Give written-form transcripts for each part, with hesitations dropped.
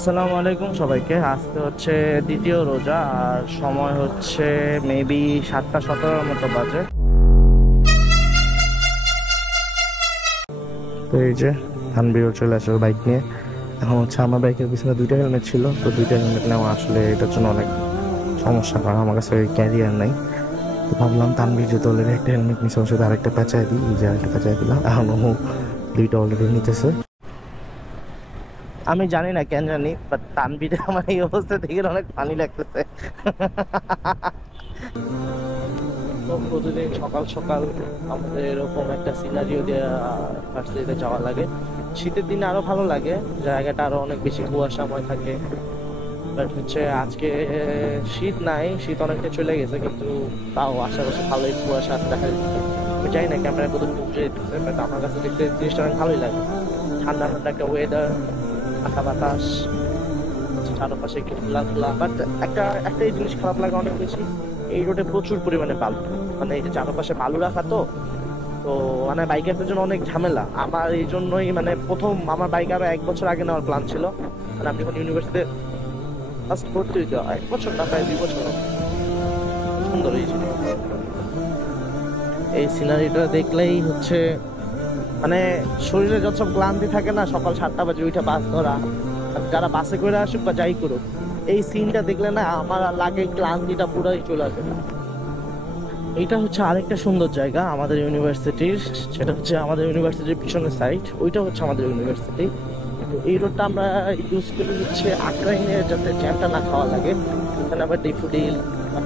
আসসালামু আলাইকুম সবাইকে। আজকে হচ্ছে দ্বিতীয় রোজা আর সময় হচ্ছে মেবি 7:17 মতো বাজে। তো এই যে তানভীর চলে আসলো বাইক নিয়ে। এখন হচ্ছে আমার বাইকের পিছনে দুইটা হেলমেট ছিল, তো দুইটা হেলমেট নেওয়া আসলে এটার জন্য অনেক সমস্যা, কারণ আমার কাছে ক্যারিয়ার নাই। তো ভাবলাম তানভীর যেহেতু অলরেডি একটা হেলমেট নিচ্ছে, ওর সাথে আরেকটা পেঁচাই দিই। এই যে আরেকটা পেঁচাই দিলাম, এখন ও দুইটা অলরেডি নিতেছে। আমি জানি না কেন জানি, বাট তানভীরে আমার এই অবস্থা দেখে অনেক ফানি লাগতেছে। তো প্রতিদিন সকাল সকাল আমাদের এরকম একটা সিনারিও দিয়ে ভার্সিটিতে যাওয়া লাগে। শীতের দিনে আরো ভালো লাগে, জায়গাটা আরো অনেক বেশি কুয়াশাময় থাকে। বাট হচ্ছে আজকে শীত নাই, শীত অনেকটা চলে গেছে, কিন্তু তাও আশেপাশে ভালোই কুয়াশা আছে দেখা যাচ্ছে। আমি জানি না ক্যামেরা কতটুকু বুঝে দিতেছে, বাট আমার কাছে দেখতে জিনিসটা অনেক ভালোই লাগে। ঠান্ডা ঠান্ডা একটা ওয়েদার, ফাঁকা বাতাস, চারপাশে একটু খোলা খোলা। বাট একটাই জিনিস খারাপ লাগে অনেক বেশি, এই রোডে প্রচুর পরিমাণে বালু। মানে এই যে চারপাশে বালু রাখা, তো তো মানে বাইকের জন্য অনেক ঝামেলা। আমার এই জন্যই মানে প্রথম আমার বাইক আরো 1 বছর আগে নেওয়ার প্ল্যান ছিল। মানে আমি যখন ইউনিভার্সিটিতে ফার্স্ট ভর্তি হইতে 1 বছর না, প্রায় 2 বছর। সুন্দর এই জিনিস, এই সিনারিটা দেখলেই হচ্ছে মানে শরীরে যত সব ক্লান্তি থাকে না, সকাল 7টা বাজে ওইটা বাস ধরা, যারা বাসে করে আসুক বা যাই করুক, এই সিনটা দেখলে না আমার লাগে ক্লান্তিটা পুরোই চলে আসে। এইটা হচ্ছে আরেকটা সুন্দর জায়গা আমাদের ইউনিভার্সিটির, সেটা হচ্ছে আমাদের ইউনিভার্সিটির পিছনের সাইড, ওইটা হচ্ছে আমাদের ইউনিভার্সিটি। এই রোডটা আমরা ইউজ করি হচ্ছে আগ্রাইনে, যাতে জ্যামটা না খাওয়া লাগে। এখানে আবার ডিফুডিল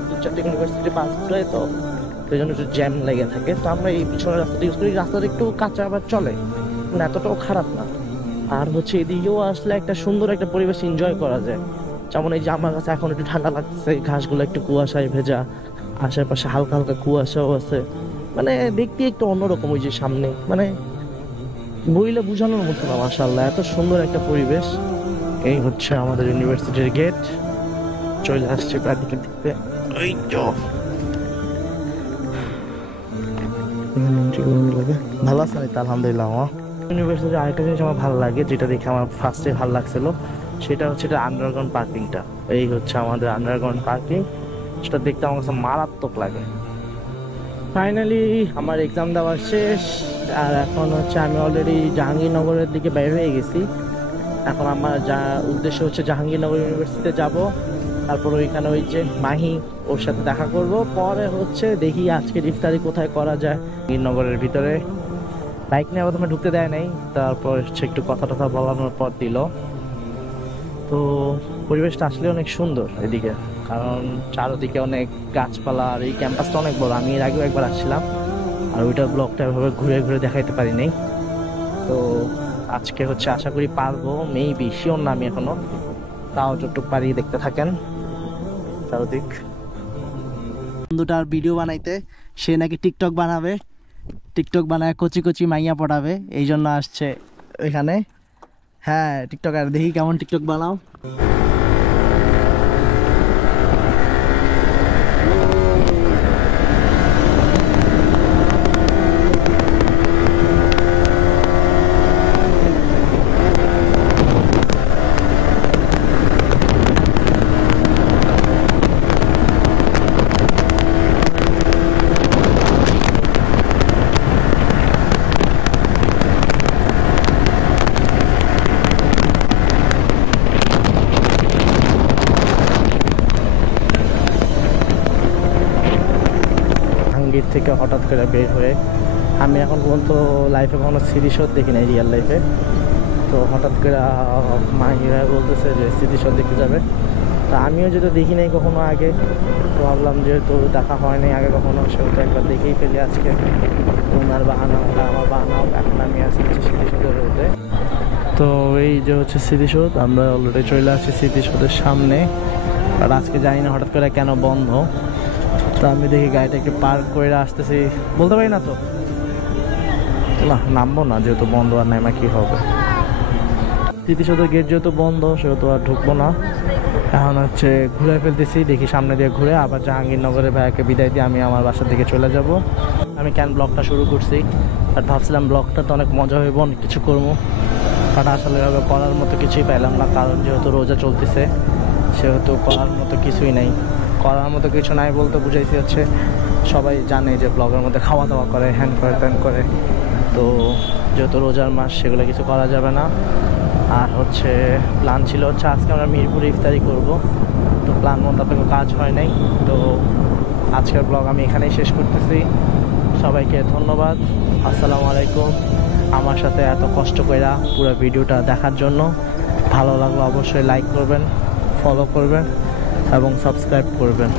2-4টে ইউনিভার্সিটি বাস ঘুরায়, তো সেই জন্য একটু জ্যাম লেগে থাকে। তো আমরা এই পিছনের রাস্তাটা ইউজ করি। রাস্তাটা একটু কাঁচা আবার চলে, মানে এতটাও খারাপ না। আর হচ্ছে এদিকেও আসলে একটা সুন্দর একটা পরিবেশ এনজয় করা যায়। যেমন এই যে আমার কাছে এখন একটু ঠান্ডা লাগছে, ঘাসগুলো একটু কুয়াশায় ভেজা, আশেপাশে হালকা হালকা কুয়াশাও আছে। মানে দেখতে একটু অন্যরকম, ওই যে সামনে মানে বইলে বোঝানোর মতো না, মাশাআল্লাহ এত সুন্দর একটা পরিবেশ। এই হচ্ছে আমাদের ইউনিভার্সিটির গেট, চলে আসছে প্রাকৃতিক দিকতে। ওই তো ভালো আছে তো, আলহামদুলিল্লাহ। ইউনিভার্সিটির আরেকটা জিনিস আমার ভালো লাগে, যেটা দেখে আমার ফার্স্টে ভালো লাগছিল, সেটা হচ্ছে এটা আন্ডারগ্রাউন্ড পার্কিংটা। এই হচ্ছে আমাদের আন্ডারগ্রাউন্ড পার্কিং, সেটা দেখতে আমার কাছে মারাত্মক লাগে। ফাইনালি আমার এক্সাম দেওয়া শেষ, আর এখন হচ্ছে আমি অলরেডি জাহাঙ্গীরনগরের দিকে বের হয়ে গেছি। এখন আমার যা উদ্দেশ্য হচ্ছে জাহাঙ্গীরনগর ইউনিভার্সিটিতে যাব, তারপর ওইখানে ওই যে মাহি, ওর সাথে দেখা করব। পরে হচ্ছে দেখি আজকে ইফতারি কোথায় করা যায়। জাহাঙ্গীরনগরের ভিতরে বাইক নিয়ে প্রথমে ঢুকতে দেয় নাই, তারপর হচ্ছে একটু কথা টথা বলানোর পর দিল। তো পরিবেশটা আসলে অনেক সুন্দর এদিকে, কারণ চারদিকে অনেক গাছপালা, আর এই ক্যাম্পাসটা অনেক বড়। আমি এর আগেও একবার আসছিলাম, আর ওইটার ব্লগটা এভাবে ঘুরে ঘুরে দেখাইতে পারি নাই। তো আজকে হচ্ছে আশা করি পারবো, মেবি শিওর না আমি এখনো, তাও যতটুকু পারি দেখতে থাকেন চারদিক। বন্ধুটার ভিডিও বানাইতে, সে নাকি টিকটক বানাবে, টিকটক বানায় কচি কচি মাইয়া পড়াবে, এই জন্য আসছে এখানে। হ্যাঁ টিকটকার, দেখি কেমন টিকটক বানাও। গেট থেকে হঠাৎ করে বের হয়ে, আমি এখন পর্যন্ত লাইফে কখনো স্মৃতিসৌধ দেখি নাই রিয়েল লাইফে। তো হঠাৎ করে মাহিরা বলতেছে যে স্মৃতিসৌধ দেখতে যাবে, তা আমিও যেহেতু দেখি নাই কখনো আগে, তো ভাবলাম যেহেতু দেখা হয় নাই আগে কখনো, সেহেতু একবার দেখেই ফেলি আজকে। ওনার বাহানা হোক আমার বাহানা হোক, এখন আমি আসছি হচ্ছে স্মৃতিসৌধের রোডে। তো এই যে হচ্ছে স্মৃতিসৌধ, আমরা অলরেডি চলে আসছি স্মৃতিসৌধের সামনে। আর আজকে জানি না হঠাৎ করে কেন বন্ধ, তো আমি দেখি গাড়িটা একটু পার্ক করে আসতেছি, বলতে পারি না তো না, নামবো না যেহেতু বন্ধ, আর নামা কি হবে। স্মৃতিসৌধের গেট যেহেতু বন্ধ, সেহেতু আর ঢুকবো না। এখন হচ্ছে ঘুরে ফেলতেছি, দেখি সামনে দিয়ে ঘুরে আবার জাহাঙ্গীরনগরের ভাইয়াকে বিদায় দিয়ে আমি আমার বাসার দিকে চলে যাব। আমি কেন ব্লগটা শুরু করছি, আর ভাবছিলাম ব্লগটা তো অনেক মজা হইব, অনেক কিছু করবো, কারণ আসলে এভাবে করার মতো কিছুই পেলাম না, কারণ যেহেতু রোজা চলতেছে সেহেতু করার মতো কিছুই নেই। করার মতো কিছু নাই বলতে বুঝাইছি হচ্ছে সবাই জানে যে ব্লগের মধ্যে খাওয়া দাওয়া করে, হ্যান করে, ত্যান করে, তো যেহেতু রোজার মাস সেগুলো কিছু করা যাবে না। আর হচ্ছে প্ল্যান ছিল হচ্ছে আজকে আমরা মিরপুরে ইফতারি করব, তো প্ল্যান মোতাবেক কাজ হয় নাই। তো আজকের ব্লগ আমি এখানেই শেষ করতেছি। সবাইকে ধন্যবাদ, আসসালামু আলাইকুম। আমার সাথে এত কষ্ট করে পুরো ভিডিওটা দেখার জন্য। ভালো লাগলে অবশ্যই লাইক করবেন, ফলো করবেন এবং সাবস্ক্রাইব করবেন।